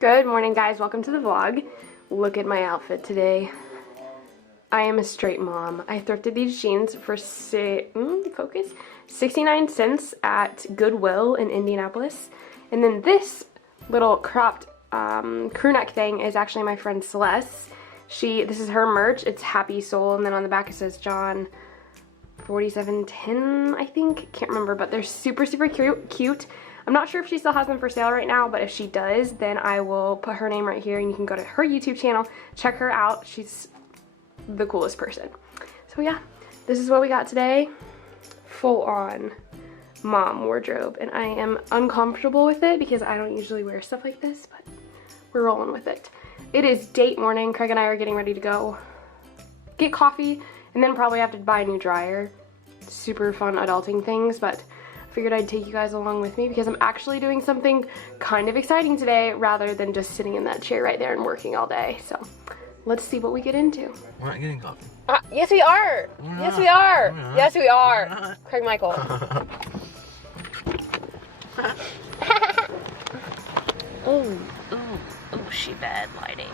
Good morning, guys. Welcome to the vlog. Look at my outfit today. I am a straight mom. I thrifted these jeans for 69 cents at Goodwill in Indianapolis. And then this little cropped crew neck thing is actually my friend Celeste. This is her merch. It's Happy Soul, and then on the back it says John 4710, I think. Can't remember, but they're super, super cute. I'm not sure if she still has them for sale right now, but if she does, then I will put her name right here, and you can go to her YouTube channel, check her out. She's the coolest person. So yeah, this is what we got today. Full on mom wardrobe, and I am uncomfortable with it because I don't usually wear stuff like this, but we're rolling with it. It is date morning. Craig and I are getting ready to go get coffee, and then probably have to buy a new dryer. Super fun adulting things, but figured I'd take you guys along with me because I'm actually doing something kind of exciting today rather than just sitting in that chair right there and working all day. So let's see what we get into. We're not getting coffee. Yes, we are. Yes, we are. Yes, we are. Craig Michael. Oh, she bad lighting.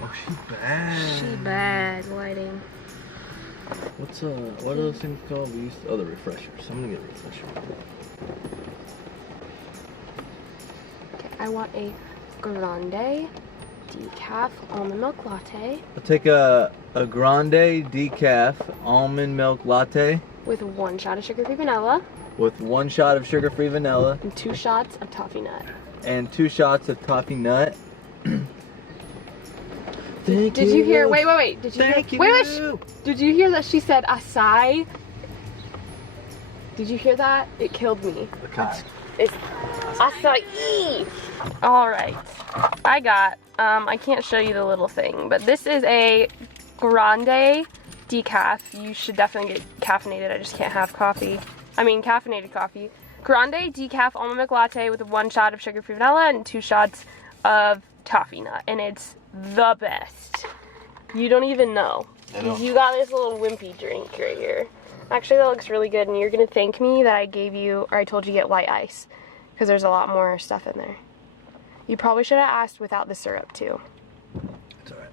Oh, she bad. She bad lighting. What are those things called? The refreshers. I'm gonna get a refresher. Okay, I want a grande decaf almond milk latte. I'll take a grande decaf almond milk latte with 1 shot of sugar-free vanilla. With 1 shot of sugar-free vanilla. And 2 shots of toffee nut. And 2 shots of toffee nut. Did you hear? Wait. Did you hear? Wait. Did you hear that she said acai? Did you hear that? It killed me. It's acai. All right. I got. I can't show you the little thing, but this is a grande decaf. You should definitely get caffeinated. I just can't have coffee. I mean caffeinated coffee. Grande decaf almond milk latte with 1 shot of sugar-free vanilla and 2 shots of toffee nut, and it's the best. You don't even know. You got this little wimpy drink right here. Actually, that looks really good, and you're gonna thank me that I gave you, or I told you to get white ice, because there's a lot more stuff in there. You probably should have asked without the syrup too. It's alright.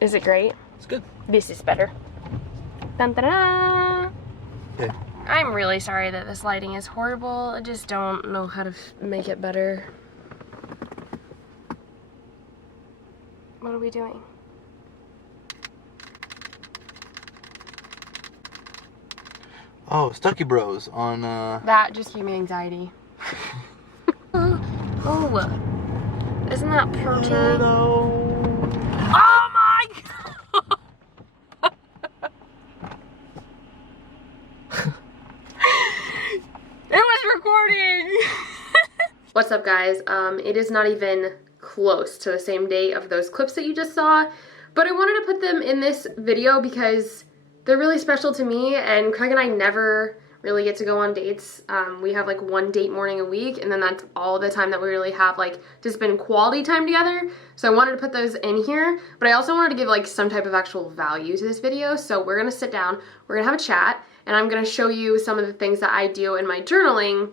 Is it great? It's good. This is better. Dun, da, da. Okay. I'm really sorry that this lighting is horrible. I just don't know how to make it better. What are we doing? Oh, Stucky Bros on That just gave me anxiety. Oh, isn't that pretty? Oh my god! It was recording! What's up, guys? It is not even close to the same day of those clips that you just saw, but I wanted to put them in this video because they're really special to me, and Craig and I never really get to go on dates. We have like 1 date morning a week, and then that's all the time that we really have like to spend quality time together. So I wanted to put those in here, but I also wanted to give like some type of actual value to this video. So we're gonna sit down, we're gonna have a chat, and I'm gonna show you some of the things that I do in my journaling,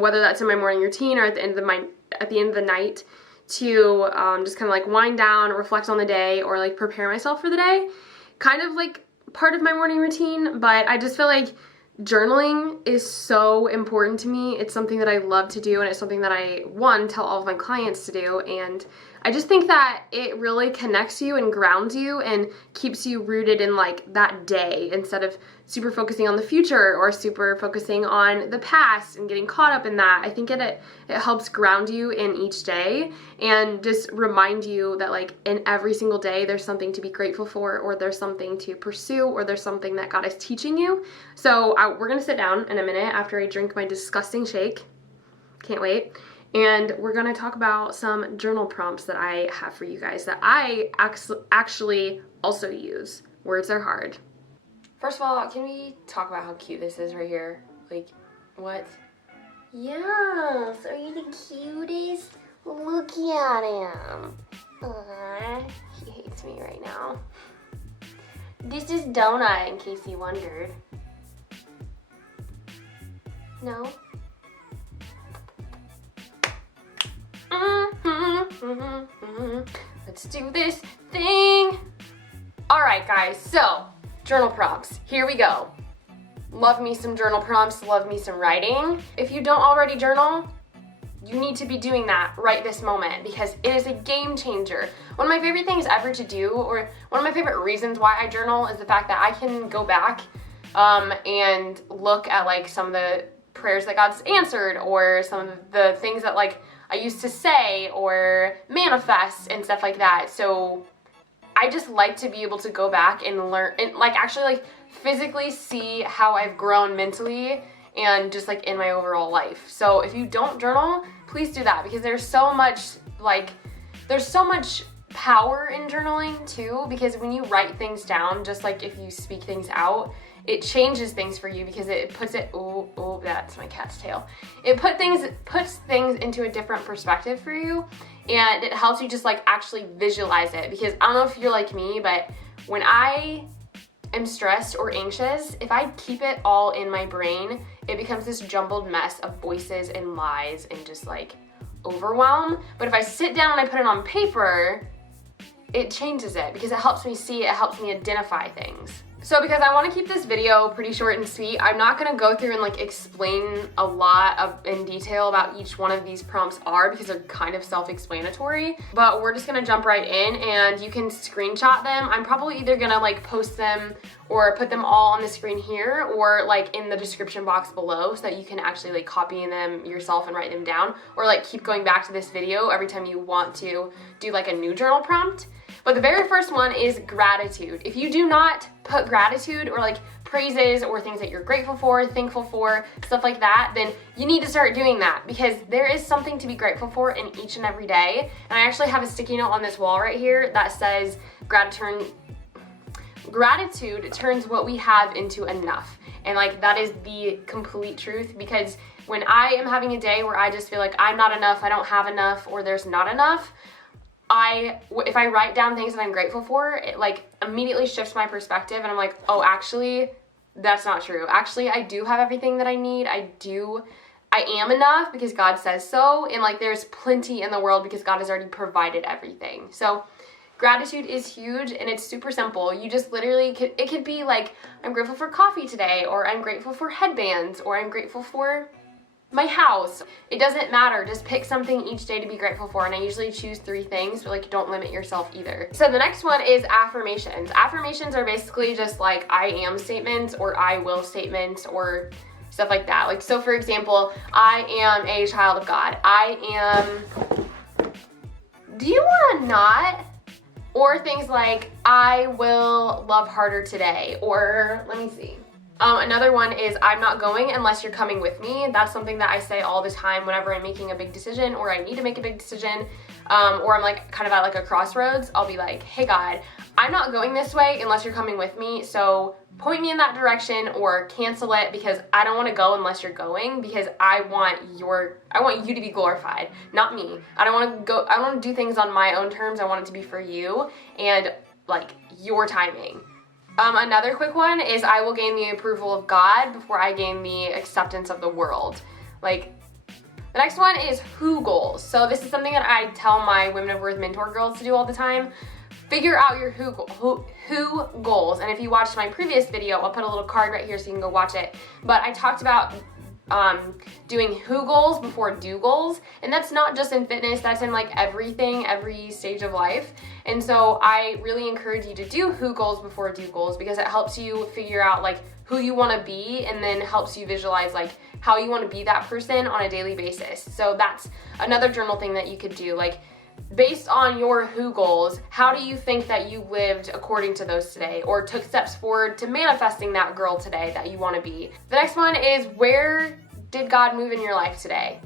whether that's in my morning routine or at the end of the night, to just kind of like wind down, reflect on the day, or like prepare myself for the day. Kind of like part of my morning routine, but I just feel like journaling is so important to me. It's something that I love to do, and it's something that I, tell all of my clients to do, and I just think that it really connects you and grounds you and keeps you rooted in like that day instead of super focusing on the future or super focusing on the past and getting caught up in that. I think it helps ground you in each day and just remind you that like in every single day there's something to be grateful for, or there's something to pursue, or there's something that God is teaching you. So we're gonna sit down in a minute after I drink my disgusting shake. Can't wait. And we're going to talk about some journal prompts that I have for you guys that I actually also use. Words are hard. First of all, can we talk about how cute this is right here? Like, what? Yes, are you the cutest? Look at him. Aww, he hates me right now. This is Donut, in case you wondered. No? Let's do this thing. All right, guys, so journal prompts. Here we go. Love me some journal prompts, love me some writing. If you don't already journal, you need to be doing that right this moment because it is a game changer. One of my favorite things ever to do, or one of my favorite reasons why I journal, is the fact that I can go back and look at like some of the prayers that God's answered, or some of the things that like I used to say or manifest and stuff like that. So I just like to be able to go back and learn and like actually like physically see how I've grown mentally and just like in my overall life. So if you don't journal, please do that because there's so much power in journaling too, because when you write things down, just like if you speak things out, it changes things for you because it puts it, oh, that's my cat's tail. It puts things into a different perspective for you, and it helps you just like actually visualize it. Because I don't know if you're like me, but when I am stressed or anxious, if I keep it all in my brain, it becomes this jumbled mess of voices and lies and just like overwhelm. But if I sit down and I put it on paper, it changes it because it helps me see, it helps me identify things. So because I want to keep this video pretty short and sweet, I'm not going to go through and like explain a lot in detail about each one of these prompts are, because they're kind of self-explanatory, but we're just going to jump right in and you can screenshot them. I'm probably either going to like post them or put them all on the screen here or like in the description box below so that you can actually like copy them yourself and write them down, or like keep going back to this video every time you want to do like a new journal prompt. But the very first one is gratitude. If you do not put gratitude or like praises or things that you're grateful for, thankful for, stuff like that, then you need to start doing that because there is something to be grateful for in each and every day. And I actually have a sticky note on this wall right here that says gratitude turns what we have into enough. And like that is the complete truth, because when I am having a day where I just feel like I'm not enough, I don't have enough, or there's not enough, if I write down things that I'm grateful for, it like immediately shifts my perspective and I'm like, oh, actually, that's not true. Actually, I do have everything that I need. I am enough because God says so. And like there's plenty in the world because God has already provided everything. So gratitude is huge and it's super simple. You just literally it could be like, I'm grateful for coffee today, or I'm grateful for headbands, or I'm grateful for my house. It doesn't matter. Just pick something each day to be grateful for. And I usually choose 3 things, but like don't limit yourself either. So the next one is affirmations. Affirmations are basically just like I am statements or I will statements or stuff like that. Like, so for example, I am a child of God. Do you want to not? Or things like I will love harder today, or let me see. Another one is I'm not going unless you're coming with me. That's something that I say all the time whenever I'm making a big decision or I need to make a big decision, or I'm like kind of at like a crossroads. I'll be like, hey God, I'm not going this way unless you're coming with me. So point me in that direction or cancel it because I don't want to go unless you're going, because I want you to be glorified, not me. I don't want to do things on my own terms. I want it to be for you and like your timing. Another quick one is I will gain the approval of God before I gain the acceptance of the world. Like, the next one is who goals. So this is something that I tell my Women of Worth mentor girls to do all the time. Figure out your who goals. And if you watched my previous video, I'll put a little card right here so you can go watch it. But I talked about doing who goals before do goals, and that's not just in fitness, that's in like everything, every stage of life. And so I really encourage you to do who goals before do goals, because it helps you figure out like who you want to be, and then helps you visualize like how you want to be that person on a daily basis. So that's another journal thing that you could do, like based on your who goals, how do you think that you lived according to those today, or took steps forward to manifesting that girl today that you want to be. The next one is where did God move in your life today?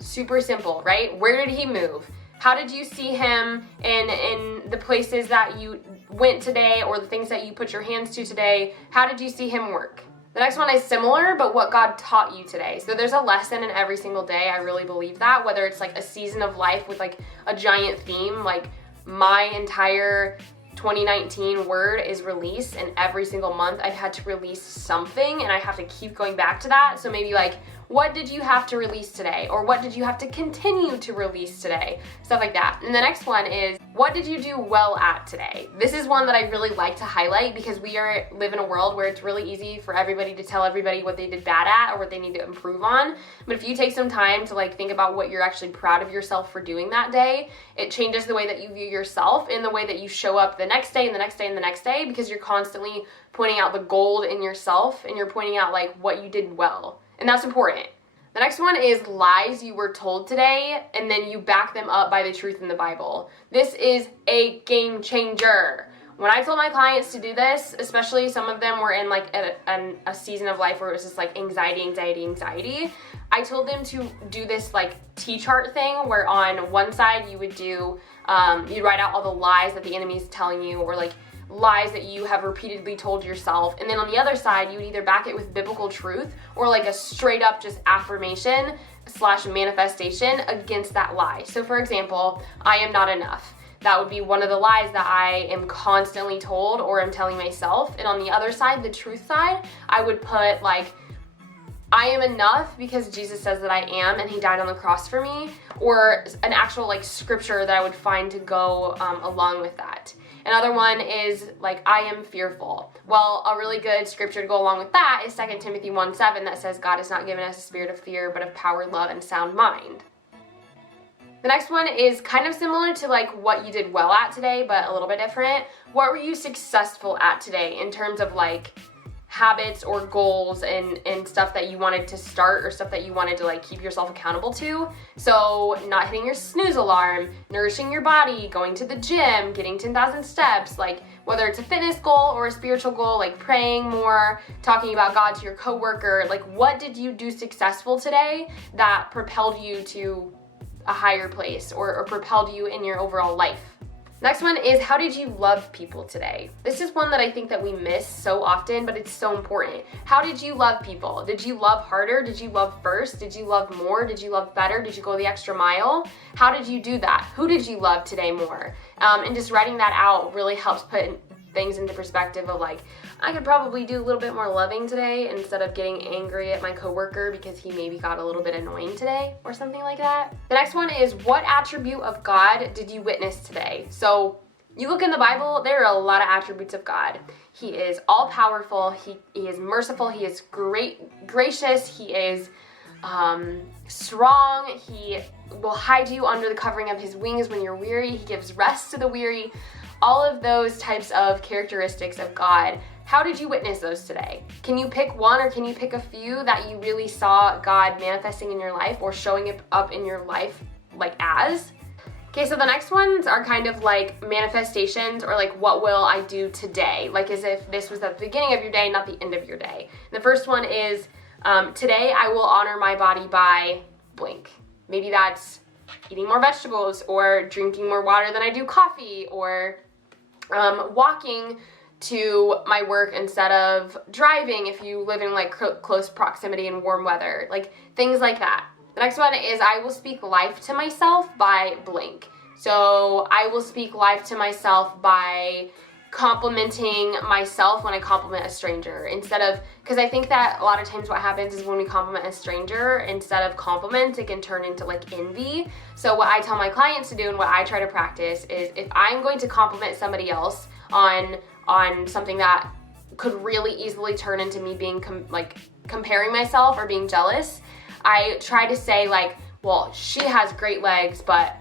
Super simple, right? Where did he move? How did you see him in the places that you went today, or the things that you put your hands to today? How did you see him work? The next one is similar, but what God taught you today. So there's a lesson in every single day. I really believe that, whether it's like a season of life with like a giant theme, like my entire 2019 word is release, and every single month I've had to release something and I have to keep going back to that. So maybe like what did you have to release today? Or what did you have to continue to release today? Stuff like that. And the next one is, what did you do well at today? This is one that I really like to highlight because we live in a world where it's really easy for everybody to tell everybody what they did bad at or what they need to improve on. But if you take some time to like think about what you're actually proud of yourself for doing that day, it changes the way that you view yourself and the way that you show up the next day and the next day and the next day, because you're constantly pointing out the gold in yourself and you're pointing out like what you did well. And that's important. The next one is lies you were told today, and then you back them up by the truth in the Bible. This is a game changer. When I told my clients to do this, especially some of them were in like a season of life where it was just like anxiety, I told them to do this like T-chart thing where on one side you would do, you'd write out all the lies that the enemy is telling you, or like lies that you have repeatedly told yourself, and then on the other side you would either back it with biblical truth or like a straight up just affirmation / manifestation against that lie. So for example, I am not enough. That would be one of the lies that I am constantly told or am telling myself. And on the other side, the truth side, I would put like, I am enough because Jesus says that I am and he died on the cross for me, or an actual like scripture that I would find to go along with that. Another one is like, I am fearful. Well, a really good scripture to go along with that is 2 Timothy 1:7 that says God has not given us a spirit of fear, but of power, love, and sound mind. The next one is kind of similar to like what you did well at today, but a little bit different. What were you successful at today in terms of like habits or goals and stuff that you wanted to start or stuff that you wanted to like keep yourself accountable to? So not hitting your snooze alarm, nourishing your body, going to the gym, getting 10,000 steps, like whether it's a fitness goal or a spiritual goal, like praying more, talking about God to your coworker, like what did you do successful today that propelled you to a higher place or propelled you in your overall life? Next one is, how did you love people today? This is one that I think that we miss so often, but it's so important. How did you love people? Did you love harder? Did you love first? Did you love more? Did you love better? Did you go the extra mile? How did you do that? Who did you love today more? And just writing that out really helps put things into perspective of like, I could probably do a little bit more loving today instead of getting angry at my coworker because he maybe got a little bit annoying today or something like that. The next one is, what attribute of God did you witness today? So you look in the Bible, there are a lot of attributes of God. He is all powerful, he is merciful, he is gracious, he is strong, he will hide you under the covering of his wings when you're weary, he gives rest to the weary. All of those types of characteristics of God. How did you witness those today? Can you pick one or can you pick a few that you really saw God manifesting in your life or showing it up in your life like as? Okay, so the next ones are kind of like manifestations or like what will I do today? Like as if this was at the beginning of your day, not the end of your day. The first one is, today I will honor my body by blank. Maybe that's eating more vegetables or drinking more water than I do coffee, or walking to my work instead of driving if you live in like close proximity and warm weather, like things like that. The next one is, I will speak life to myself by blank. So I will speak life to myself by complimenting myself when I compliment a stranger instead of, because I think that a lot of times what happens is when we compliment a stranger, instead of compliments, it can turn into like envy. So what I tell my clients to do and what I try to practice is, if I'm going to compliment somebody else on something that could really easily turn into me being comparing myself or being jealous, I try to say like, well, she has great legs, but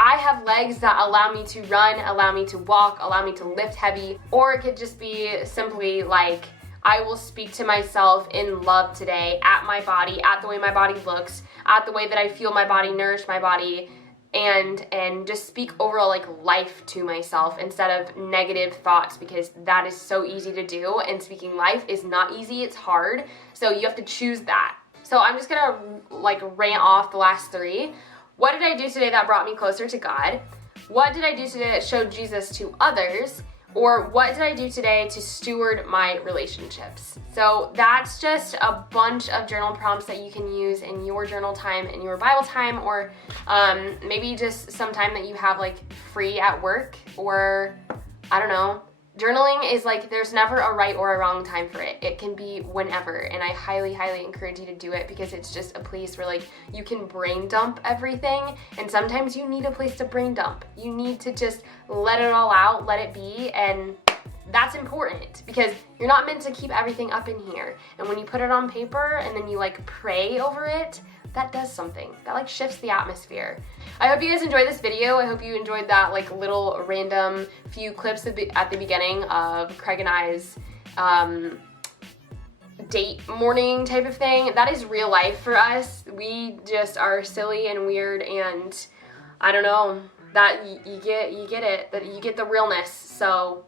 I have legs that allow me to run, allow me to walk, allow me to lift heavy. Or it could just be simply like, I will speak to myself in love today, at my body, at the way my body looks, at the way that I feel my body, nourish my body, and just speak overall like life to myself instead of negative thoughts, because that is so easy to do, and speaking life is not easy, it's hard. So you have to choose that. So I'm just gonna like rant off the last three. What did I do today that brought me closer to God? What did I do today that showed Jesus to others? Or what did I do today to steward my relationships? So that's just a bunch of journal prompts that you can use in your journal time, in your Bible time, or maybe just some time that you have like free at work, or I don't know, Journaling is like, there's never a right or a wrong time for it. It can be whenever, and I highly, highly encourage you to do it because it's just a place where like you can brain dump everything, and sometimes you need a place to brain dump. You need to just let it all out, let it be, and that's important because you're not meant to keep everything up in here. And when you put it on paper and then you like pray over it, that does something. That like shifts the atmosphere. I hope you guys enjoyed this video. I hope you enjoyed that like little random few clips at the beginning of Craig and I's date morning type of thing. That is real life for us. We just are silly and weird, and I don't know, that you get it, that you get the realness. So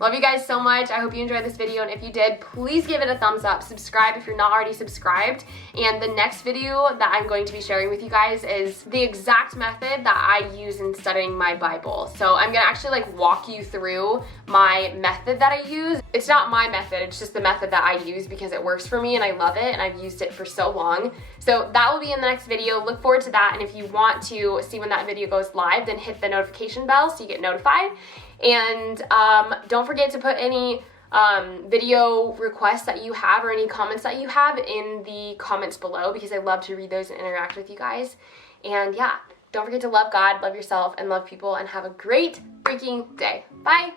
love you guys so much. I hope you enjoyed this video, and if you did, please give it a thumbs up. Subscribe if you're not already subscribed. And the next video that I'm going to be sharing with you guys is the exact method that I use in studying my Bible. So I'm gonna actually like walk you through my method that I use. It's not my method, it's just the method that I use because it works for me and I love it and I've used it for so long. So that will be in the next video. Look forward to that, and if you want to see when that video goes live, then hit the notification bell so you get notified. And don't forget to put any video requests that you have or any comments that you have in the comments below because I love to read those and interact with you guys. And yeah, don't forget to love God, love yourself, and love people, and have a great freaking day. Bye!